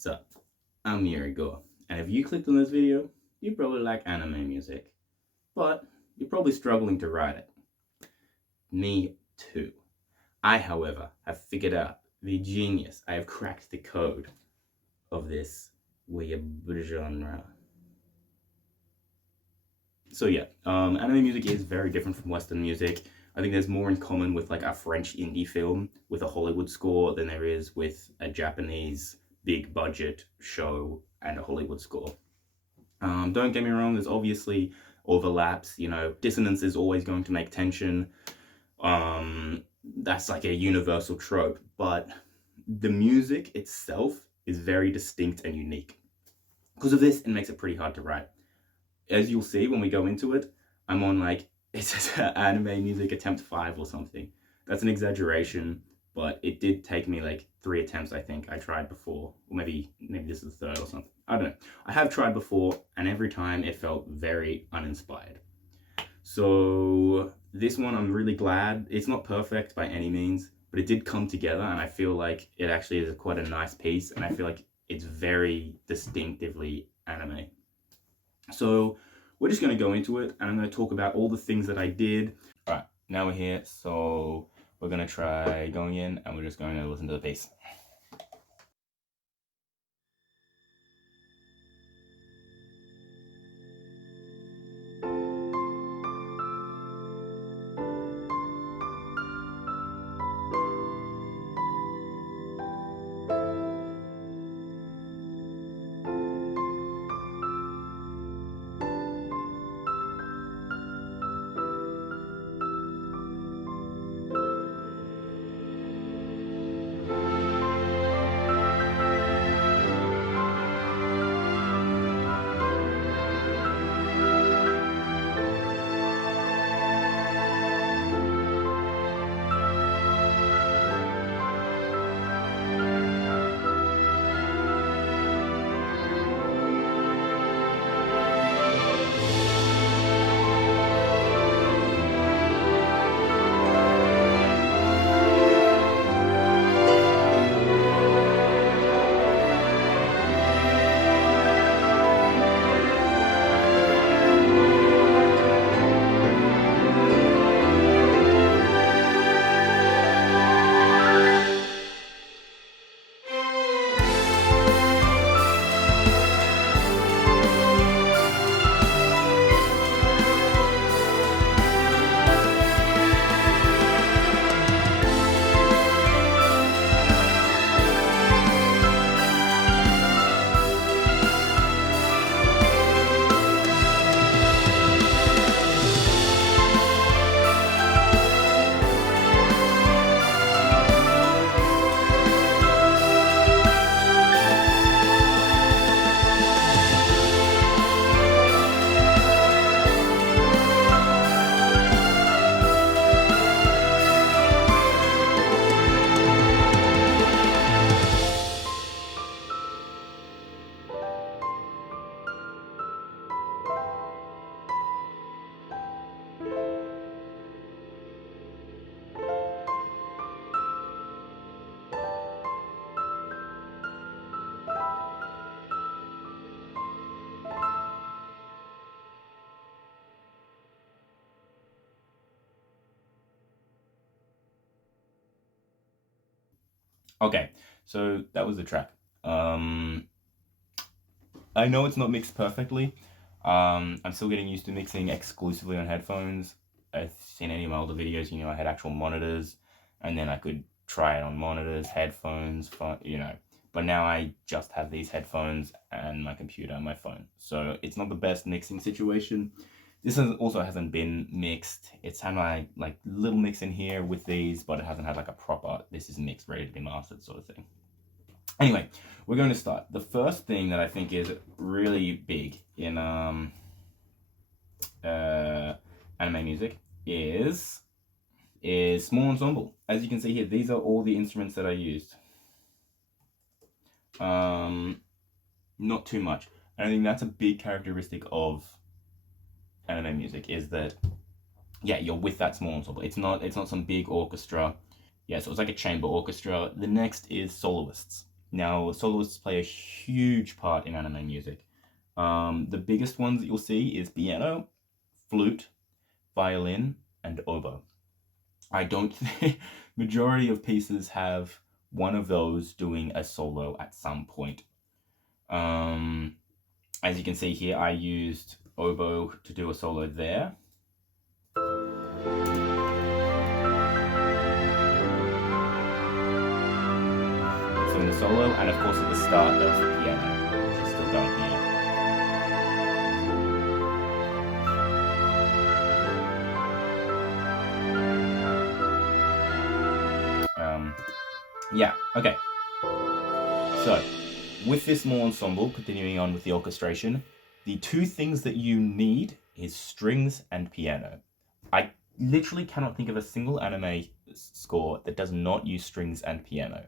So, I'm Mirigo, and if you clicked on this video, you probably like anime music, but you're probably struggling to write it. Me too. I, however, have figured out the genius. I have cracked the code of this weird genre. So yeah, anime music is very different from Western music. I think there's more in common with like a French indie film with a Hollywood score than there is with a Japanese big budget show and a Hollywood score. Don't get me wrong, there's obviously overlaps, dissonance is always going to make tension. That's like a universal trope, but the music itself is very distinct and unique. Because of this, it makes it pretty hard to write. As you'll see when we go into it, I'm on like, it says anime music attempt 5 or something. That's an exaggeration, but it did take me like 3 attempts, I think. I tried before, or maybe this is the 3rd or something. I don't know. I have tried before, and every time it felt very uninspired. So this one, I'm really glad. It's not perfect by any means, but it did come together, and I feel like it actually is quite a nice piece, and I feel like it's very distinctively anime. So we're just going to go into it, and I'm going to talk about all the things that I did. All right, now we're here, so we're going to try going in, and we're just going to listen to the piece. Okay, so that was the track. I know it's not mixed perfectly. I'm still getting used to mixing exclusively on headphones. I've seen any of my older videos, I had actual monitors, and then I could try it on monitors, headphones, phone, But now I just have these headphones and my computer and my phone. So it's not the best mixing situation. This also hasn't been mixed. It's had my like little mix in here with these, but it hasn't had like a proper, this is mixed, ready to be mastered sort of thing. Anyway, we're going to start. The first thing that I think is really big in anime music is small ensemble. As you can see here, these are all the instruments that I used. Not too much. And I think that's a big characteristic of anime music, is that you're with that small ensemble. It's not some big orchestra. So it's like a chamber orchestra. The next is soloists. Now, soloists play a huge part in anime music. The biggest ones that you'll see is piano, flute, violin, and oboe. I don't think majority of pieces have one of those doing a solo at some point. As you can see here, I used oboe to do a solo there. So in the solo, and of course at the start there was the piano, which is still going here. Yeah, okay. So, with this small ensemble, continuing on with the orchestration, the two things that you need is strings and piano. I literally cannot think of a single anime score that does not use strings and piano.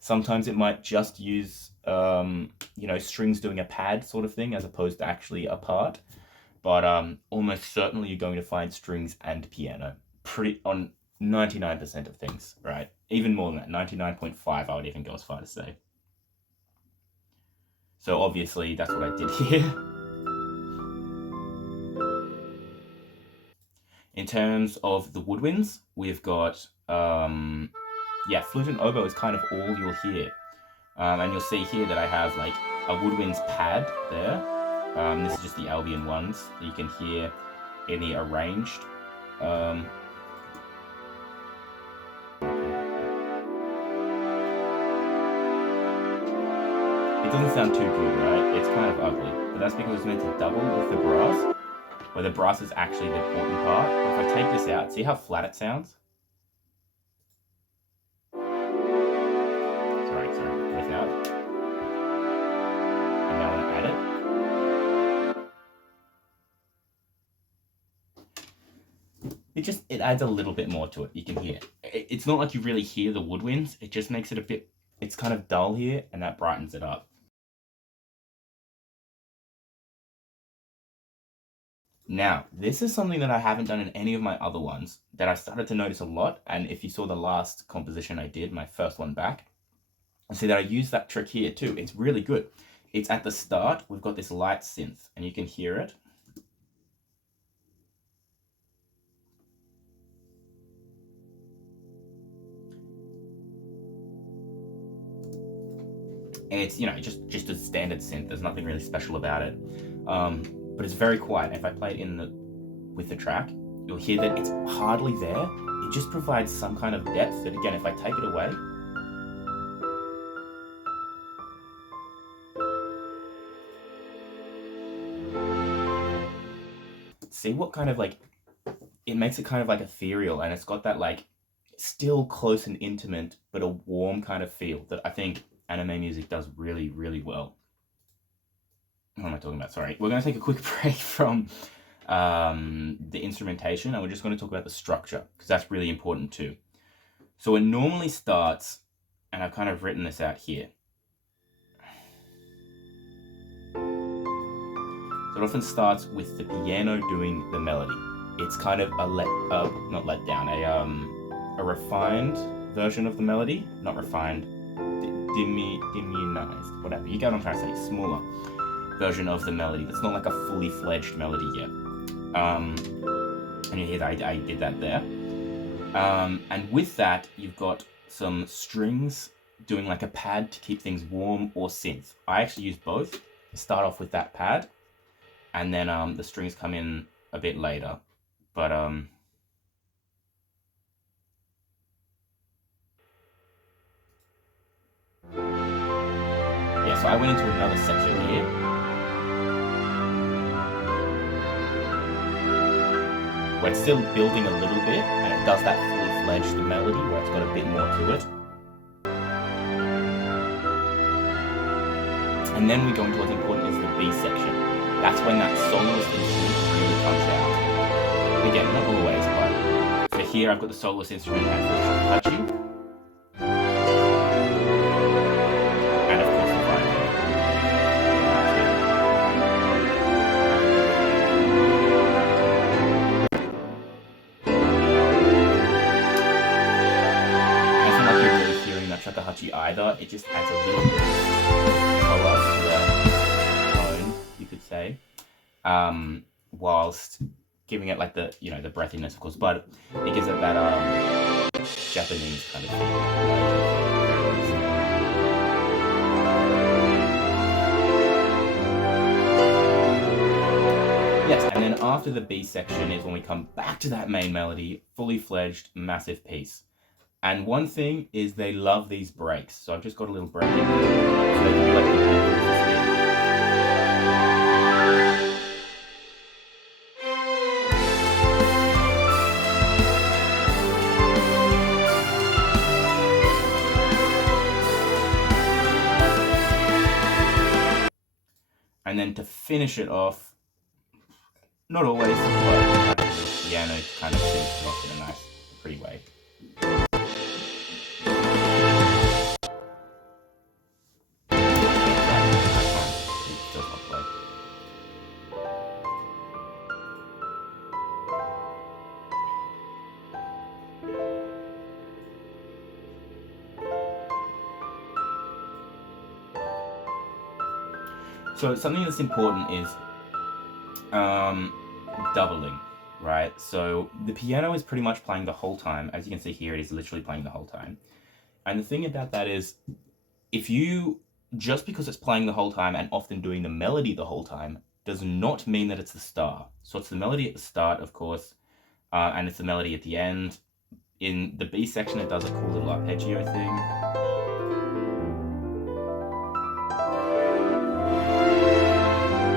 Sometimes it might just use, strings doing a pad sort of thing as opposed to actually a part. But almost certainly you're going to find strings and piano on 99% of things, right? Even more than that, 99.5 I would even go as far to say. So obviously that's what I did here. In terms of the woodwinds, we've got, flute and oboe is kind of all you'll hear. And you'll see here that I have like a woodwinds pad there. This is just the Albion ones that you can hear in the arranged. It doesn't sound too good, right? It's kind of ugly, but that's because it's meant to double with the brass, where the brass is actually the important part. But if I take this out, see how flat it sounds? Sorry, without. And now I'm gonna add it. It adds a little bit more to it, you can hear. It's not like you really hear the woodwinds, it just makes it a bit, it's kind of dull here, and that brightens it up. Now, this is something that I haven't done in any of my other ones that I started to notice a lot. And if you saw the last composition I did, my first one back, you see that I use that trick here too. It's really good. It's at the start, we've got this light synth and you can hear it. And it's, just a standard synth. There's nothing really special about it. But it's very quiet. If I play it with the track, you'll hear that it's hardly there. It just provides some kind of depth that, again, if I take it away, see what kind of it makes it kind of like ethereal, and it's got that still close and intimate, but a warm kind of feel that I think anime music does really, really well. What am I talking about? Sorry. We're going to take a quick break from the instrumentation, and we're just going to talk about the structure, because that's really important too. So it normally starts, and I've kind of written this out here. So it often starts with the piano doing the melody. It's kind of a refined version of the melody. Not refined, diminished, whatever. You get what I'm trying to say, smaller version of the melody. That's not like a fully fledged melody yet. And you hear that I did that there. And with that, you've got some strings doing like a pad to keep things warm, or synth. I actually use both. Start off with that pad, and then the strings come in a bit later. But yeah, so I went into another section here. Where it's still building a little bit, and it does that fully fledged melody where it's got a bit more to it. And then we go into what's important is the B section. That's when that soloist instrument really comes out. Again, not always, but so here I've got the soloist instrument as the shakuhachi. And of course the violin. It's not like you're really hearing that shakuhachi either, it just adds a little bit whilst giving it like the the breathiness, of course, but it gives it that Japanese kind of feel. Yes, and then after the B section is when we come back to that main melody, fully fledged, massive piece. And one thing is they love these breaks. So I've just got a little break in there. So they can be like and then to finish it off, not always, but the piano kind of finishes it off in a nice, pretty way. So something that's important is doubling, right? So the piano is pretty much playing the whole time. As you can see here, it is literally playing the whole time. And the thing about that is, if you, just because it's playing the whole time and often doing the melody the whole time, does not mean that it's the star. So it's the melody at the start, of course, and it's the melody at the end. In the B section, it does a cool little arpeggio thing.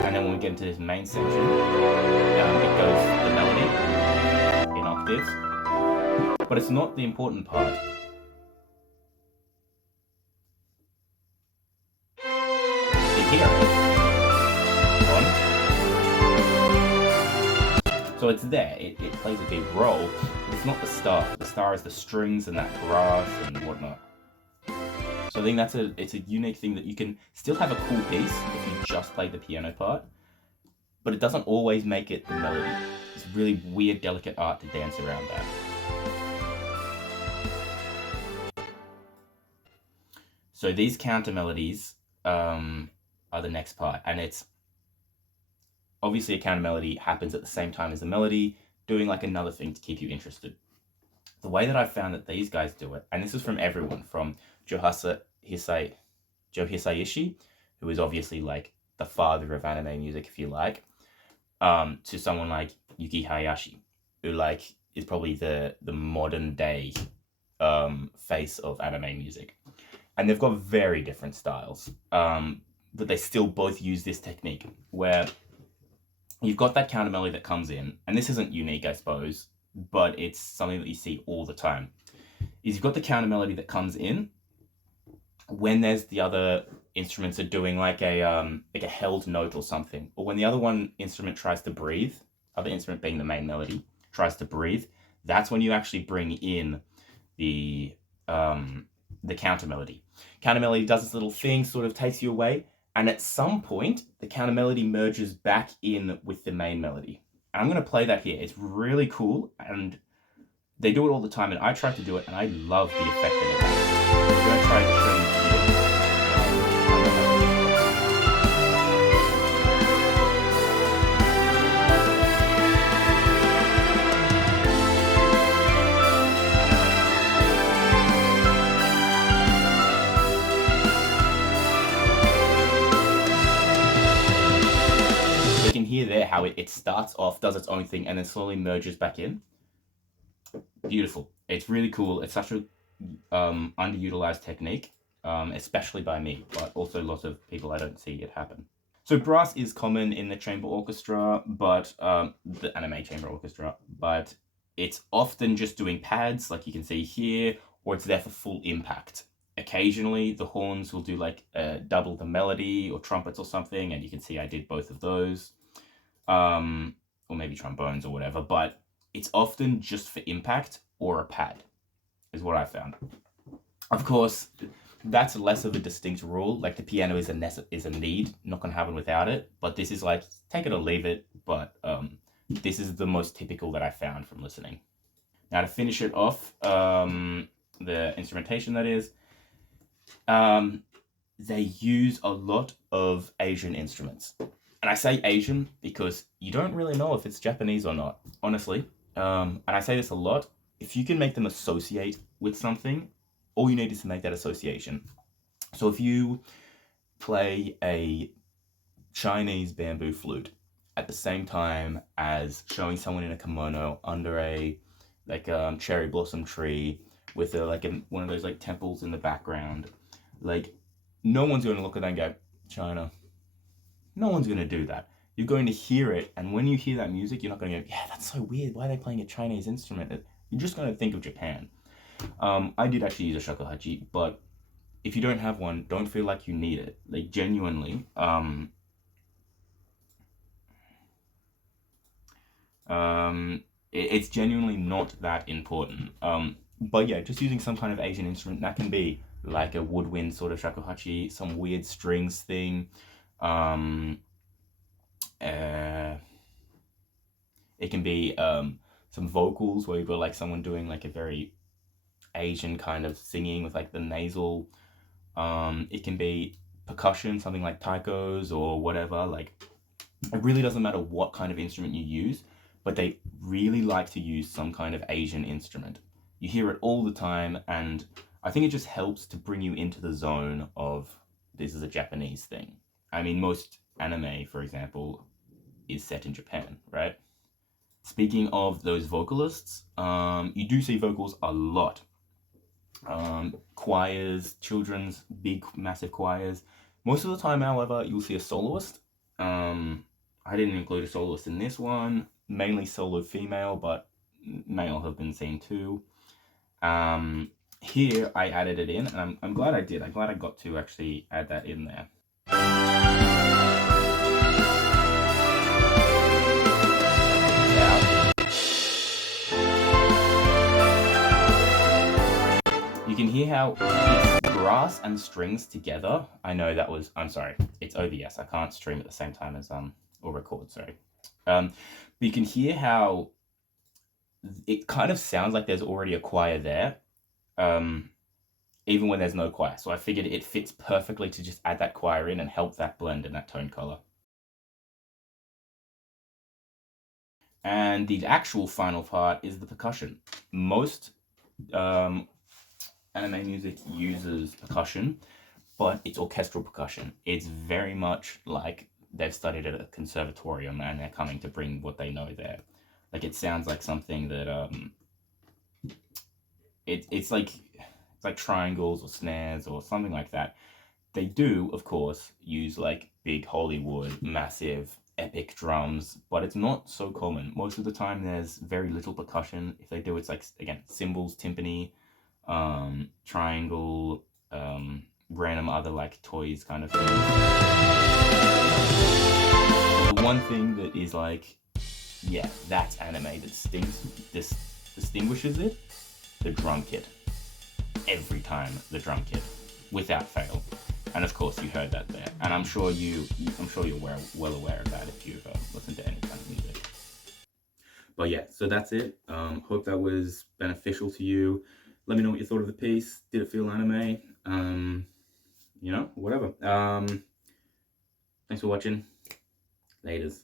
And then when we get into this main section, it goes the melody in octaves, but it's not the important part. You hear it. So it's there, it plays a big role, but it's not the star. The star is the strings and that brass and whatnot. So I think it's a unique thing that you can still have a cool piece if you just play the piano part, but it doesn't always make it the melody. It's really weird, delicate art to dance around that. So these counter melodies are the next part, and it's obviously a counter melody happens at the same time as the melody, doing like another thing to keep you interested. The way that I've found that these guys do it, and this is from everyone, from Joe Hisaishi, who is obviously like the father of anime music, if you like, to someone like Yuki Hayashi, who like is probably the modern day face of anime music. And they've got very different styles, but they still both use this technique where you've got that counter melody that comes in, and this isn't unique, I suppose, but it's something that you see all the time. Is you've got the counter melody that comes in when there's the other instruments are doing like a held note or something, or when the other instrument tries to breathe, other instrument being the main melody, tries to breathe. That's when you actually bring in the counter melody. Counter melody does this little thing, sort of takes you away, and at some point, the counter melody merges back in with the main melody. And I'm going to play that here. It's really cool, and they do it all the time, and I try to do it, and I love the effect that it has. I'm going to try to show you here. Hear there how it starts off, does its own thing, and then slowly merges back in. Beautiful. It's really cool. It's such a underutilized technique, especially by me, but also lots of people I don't see it happen. So brass is common in the chamber orchestra, but the anime chamber orchestra, but it's often just doing pads, like you can see here, or it's there for full impact. Occasionally, the horns will do like double the melody, or trumpets or something, and you can see I did both of those. Or maybe trombones or whatever, but it's often just for impact or a pad, is what I found. Of course, that's less of a distinct rule. Like the piano is a need, not gonna happen without it. But this is like take it or leave it. But this is the most typical that I found from listening. Now to finish it off, the instrumentation that is, they use a lot of Asian instruments. And I say Asian because you don't really know if it's Japanese or not, honestly. And I say this a lot. If you can make them associate with something, all you need is to make that association. So if you play a Chinese bamboo flute at the same time as showing someone in a kimono under a cherry blossom tree with one of those like temples in the background, like no one's going to look at that and go China. No one's going to do that. You're going to hear it, and when you hear that music, you're not going to go, yeah, that's so weird. Why are they playing a Chinese instrument? You're just going to think of Japan. I did actually use a shakuhachi, but if you don't have one, don't feel like you need it. Like genuinely, it's genuinely not that important. But yeah, just using some kind of Asian instrument that can be like a woodwind sort of shakuhachi, some weird strings thing. It can be some vocals where you've got like someone doing like a very Asian kind of singing with like the nasal. It can be percussion, something like taikos or whatever. Like it really doesn't matter what kind of instrument you use, but they really like to use some kind of Asian instrument. You hear it all the time, and I think it just helps to bring you into the zone of this is a Japanese thing. I mean, most anime, for example, is set in Japan, right? Speaking of those vocalists, you do see vocals a lot. Choirs, children's big, massive choirs. Most of the time, however, you'll see a soloist. I didn't include a soloist in this one, mainly solo female, but male have been seen too. Here I added it in, and I'm glad I did. I'm glad I got to actually add that in there. You can hear how it's brass and strings together. I know that was, I'm sorry, it's OBS. I can't stream at the same time as, or record, sorry. But you can hear how it kind of sounds like there's already a choir there, even when there's no choir. So I figured it fits perfectly to just add that choir in and help that blend and that tone color. And the actual final part is the percussion. Most anime music uses percussion, but it's orchestral percussion. It's very much like they've studied at a conservatorium and they're coming to bring what they know there. Like it sounds like something that it's like triangles or snares or something like that. They do, of course, use like big Hollywood, massive, epic drums, but it's not so common. Most of the time, there's very little percussion. If they do, it's like, again, cymbals, timpani, triangle, random other like toys kind of thing. The one thing that is like, yeah, that's anime that distinguishes it, the drum kit. Every time the drum kit, without fail. And of course, you heard that there, and I'm sure you're well aware of that if you've listened to any kind of music. But yeah, so that's it. Hope that was beneficial to you. Let me know what you thought of the piece. Did it feel anime? Whatever. Thanks for watching. Laters.